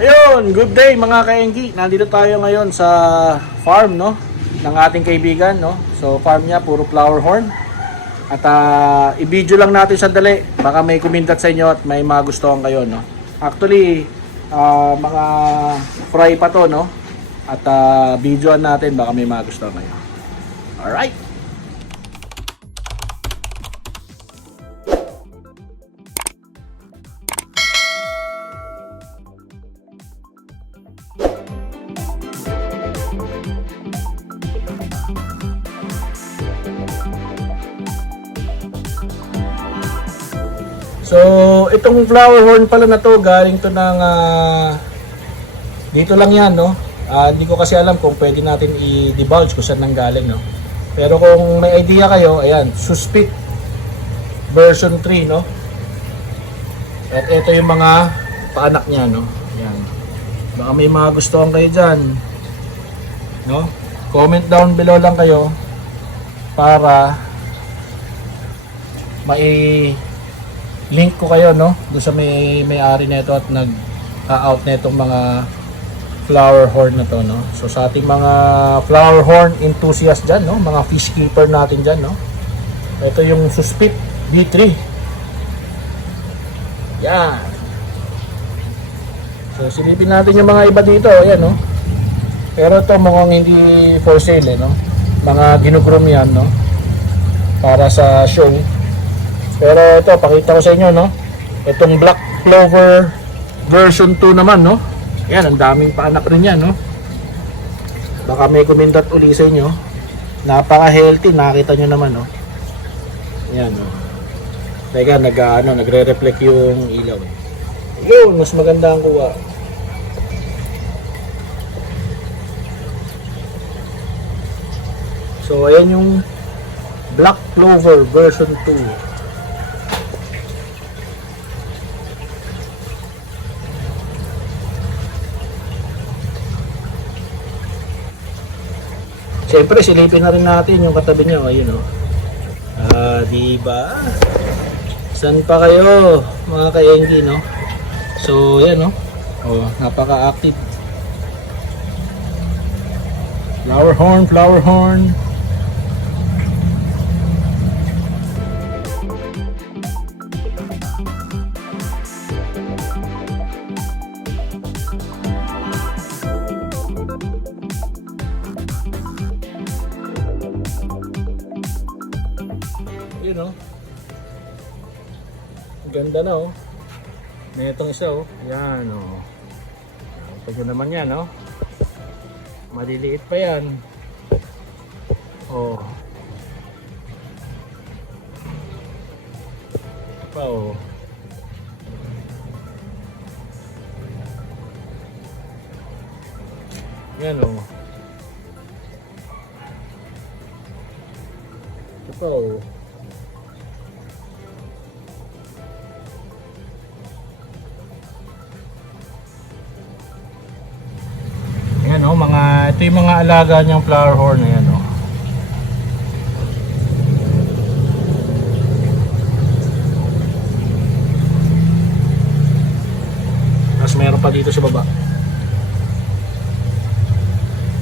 Ayun, good day mga kaenggi. Nandito tayo ngayon sa farm, no, ng ating kaibigan, no. So farm niya puro flower horn. At i-video lang natin sandali. Baka may kumindat sa inyo at may magustuhan kayo, no. Actually, mga fry pa to, no. At videoan natin baka may magustuhan kayo. Alright. So, itong flower horn pala na to, galing to ng dito lang yan, no? Hindi ko kasi alam kung pwede natin i-divulge kung saan nang galing, no? Pero kung may idea kayo, ayan, Suspit version 3, no? At ito yung mga paanak niya, no? Ayan. Baka may mga gustuhan kayo dyan, no? Comment down below lang kayo para link ko kayo, no, doon sa may-ari nito at nag-out netong mga flower horn na to, no. So sa ating mga flower horn enthusiast dyan, no, mga fish keeper natin dyan, no, ito yung Suspit D3. Yan. So silipin natin yung mga iba dito, ayan, no. Pero ito mukhang hindi for sale, no, mga ginugroom yan, no, para sa show. Pero ito, pakita ko sa inyo, no, itong Black Clover version 2 naman, no. Yan, ang daming paanak rin yan, no. Baka may kumindat uli sa inyo. Napaka-healthy, nakita nyo naman, no. Yan, no. Teka, nagre-reflect yung ilaw, eh. Yun, mas maganda ang kuha. So, ayan yung Black Clover version 2. Siyempre, silipin na rin natin yung katabi niya. Ayun, o. Diba? Saan pa kayo, mga kaenggi, no? So, yan, no? Oh, napaka-active. Flower horn, flower horn. Yun, no? Ganda na, oh. May itong isa, oh. Yan, oh. Pagod naman yan, no? Maliliit pa yan. Oh. Pa, oh. Yan, oh. Ito pa, oh. Ayan, oh, ito yung mga alaga niyang flower horn. Ayan, oh. Tapos meron pa dito sa baba.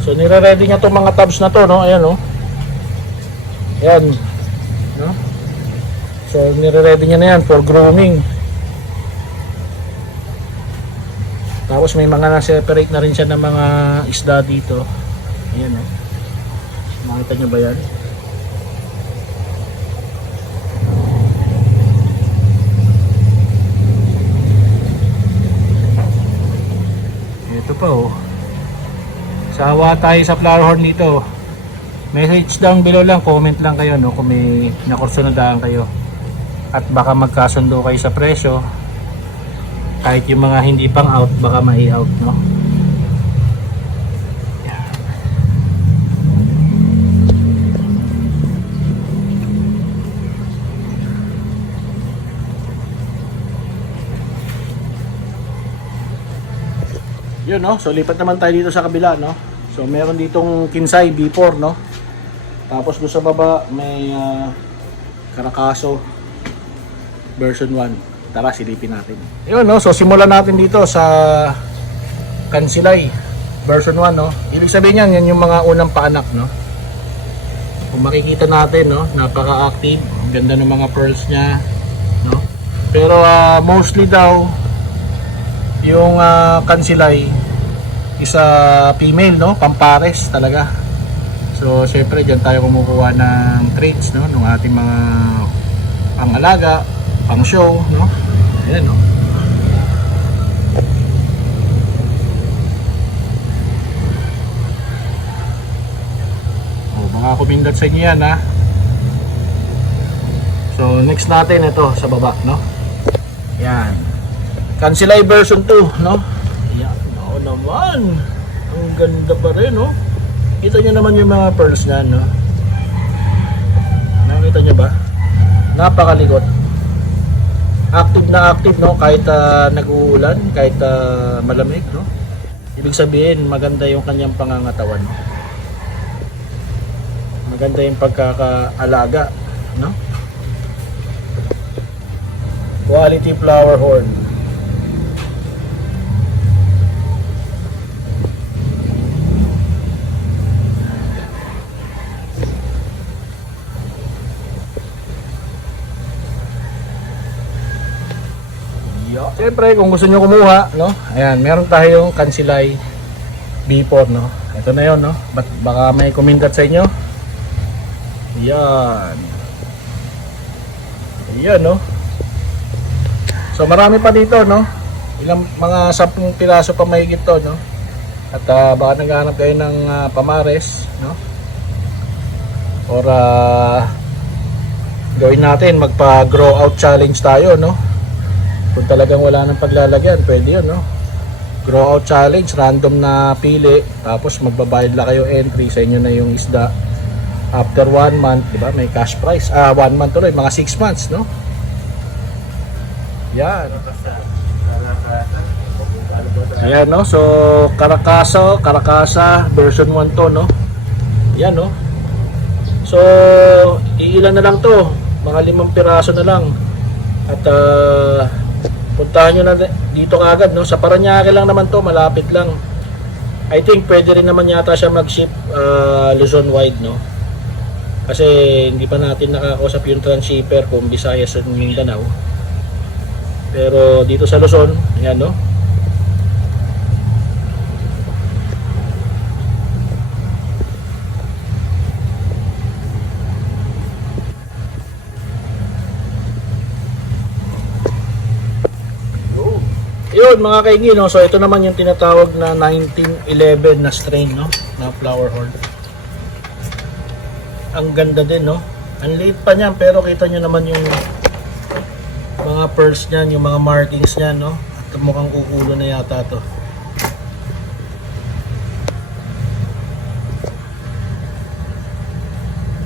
So nire-ready niya itong mga tabs na to, no? Ayan, oh. Ayan, no? So nire-ready niya na yan for grooming. Tapos may mga na-separate na rin siya ng mga isda dito. Ayan, o. Makita nyo ba yan? Ito pa, o. Sawa tayo sa flower horn dito. Message down below lang, comment lang kayo, no, kung may nakursunodaan kayo. At baka magkasundo kayo sa presyo. Kahit yung mga hindi pang out, baka mai-out, no? Yan. Yun, no? So lipat naman tayo dito sa kabila, no? So meron ditong Kinsay B4, no? Tapos doon sa baba may Caracasio version 1. Tara, silipin natin. Yun, no? So simulan natin dito sa Kansilay version 1, no? Ibig sabihin yan, yan yung mga unang paanak, no? Kung makikita natin, no, napaka-active, ang ganda ng mga pearls niya, no? Pero mostly daw yung Kansilay is female, no? Pampares talaga. So syempre diyan tayo kumukuha ng traits, no, ng ating mga pang-alaga, pang-show, no? Ayan, no? Mga kumindat sa inyo yan, ha. So next natin ito sa baba, no. Yan, Kansilay version 2, no. Yan, oo naman, ang ganda pa rin, no. Kita nyo naman yung mga pearls niyan, no. Nakita nyo ba? Napakalikot, active na active, no, kahit nag-uulan, kahit malamig, no. Ibig sabihin maganda yung kanyang pangangatawan, no? Maganda yung pagkakaalaga, no? Quality flower horn. Siyempre kung gusto nyo kumuha, no? Ayan, meron tayong Kansilay B4, no? Ito na yon, no? Baka may kumindat sa inyo. Yan. Yan, no? So marami pa dito, no? Ilang mga 10 piraso pa mahigit to, no? At baka naghahanap kayo ng pamares, no? Or gawin natin, magpa-grow out challenge tayo, no? Kung talagang wala nang paglalagyan, pwede yun, no? Grow out challenge, random na pili, tapos magbabayad lang kayo entry, sa inyo na yung isda. After 1 month, diba, may cash prize. 1 month tuloy, mga 6 months, no? Yan. Ayan, no? So, Karakasa version 1 to, no? Yan, no? So, iilan na lang to. Mga 5 piraso na lang. At, puntahan nyo na dito kagad, no? Sa Parañaque lang naman to, malapit lang. I think pwede rin naman yata siya mag-ship Luzon wide, no? Kasi hindi pa natin nakakausap yung transshipper kung Visayas at Mindanao. Pero dito sa Luzon, ayan, no? Yun mga kaigi, no? So ito naman yung tinatawag na 1911 na strain, no? Na flower horn. Ang ganda din, no? Ang liit pa niyan, pero kita nyo naman yung mga pearls niyan, yung mga markings niyan, no? At mukhang kukulo na yata to.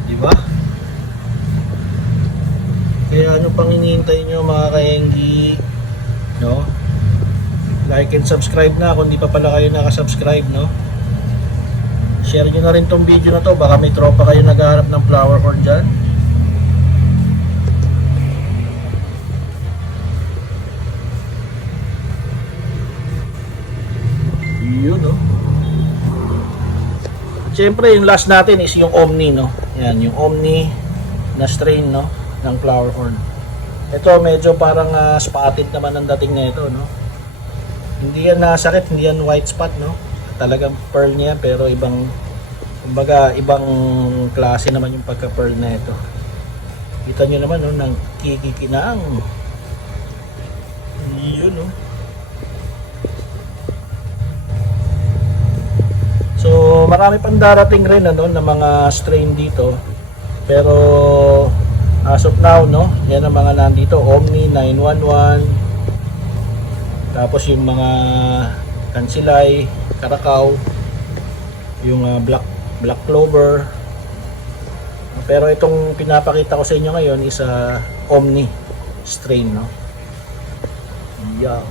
Diba? Kaya ano pang hinihintay nyo mga kaenggi, no? Like and subscribe na kung di pa pala kayo nakasubscribe, no? Share nyo na rin tong video na to, baka may tropa kayo naghahanap ng flower horn dyan. Yun, no? Siyempre yung last natin is yung Omni, no? Yan, yung Omni na strain, no? Ng flower horn. Ito medyo parang spotted naman ang dating na ito, no? Hindi yan nasakit, hindi yan white spot, no? Talagang pearl niya, pero ibang, kumbaga ibang klase naman yung pagka-pearl na ito. Kita nyo naman, no? Nang kikikinang. Yun, no? So marami pang darating rin, ano, na mga strain dito. Pero as of now, no, yan ang mga nandito. Omni 911. Tapos yung mga Kansilay, Caracao, yung black clover. Pero itong pinapakita ko sa inyo ngayon is Omni strain, no. Yeah.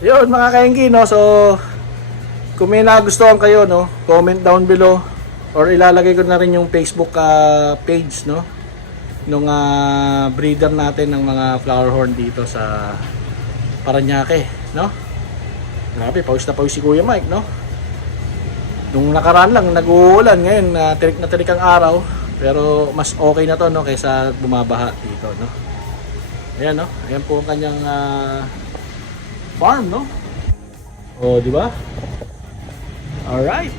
Yun mga kaenggi, no. So kung may nagustuhan kayo, no, comment down below or ilalagay ko na rin yung Facebook page, no. nung breeder natin ng mga flower horn dito sa Parañaque, no? Grabe, pawis na pawis si Kuya Mike, no? Nung nakaraan lang nag-uulan, ngayon tirik na tirik ang araw, pero mas okay na to, no, kaysa bumabaha dito, no? Ayan, no? Ayan po ang kanyang farm, no? Oh, di ba? All right.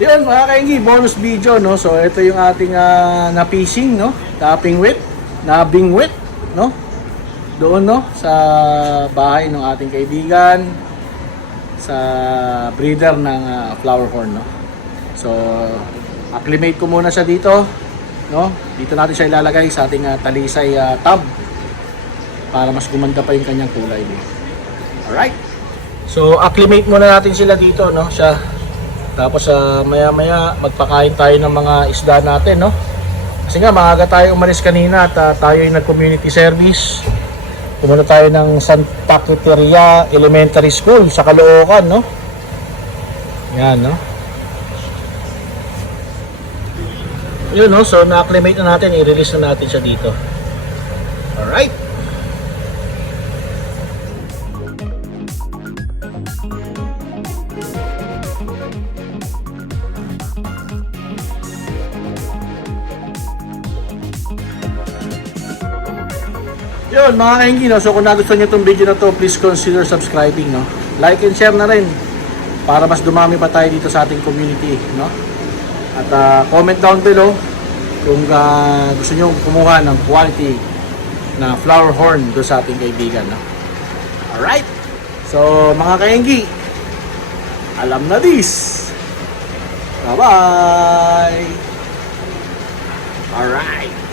Yun mga kaingi, bonus video, no? So ito yung ating na-fishing, no? Nabing wit, no? Doon, no? Sa bahay ng ating kaibigan, sa breeder ng flower horn, no? So acclimate ko muna siya dito, no? Dito natin siya ilalagay sa ating talisay tub para mas gumanda pa yung kanyang kulay, no? Alright. So acclimate muna natin sila dito, no? Tapos maya-maya magpakain tayo ng mga isda natin, no? Kasi nga maaga tayo umalis kanina at tayo ay nag-community service. Pumunta tayo ng Santa Quiteria Elementary School sa Caloocan, no? Yan, no? Yun, no? So na-acclimate na natin, i-release na natin siya dito. Alright. Yun mga kahingi, no? So kung nagustuhan nyo itong video na to, please consider subscribing, no? Like and share na rin para mas dumami pa tayo dito sa ating community, no? At comment down below kung gusto nyo kumuha ng quality na flower horn do sa ating kaibigan, no? Alright. So mga kahingi, alam na this. Bye bye. Alright.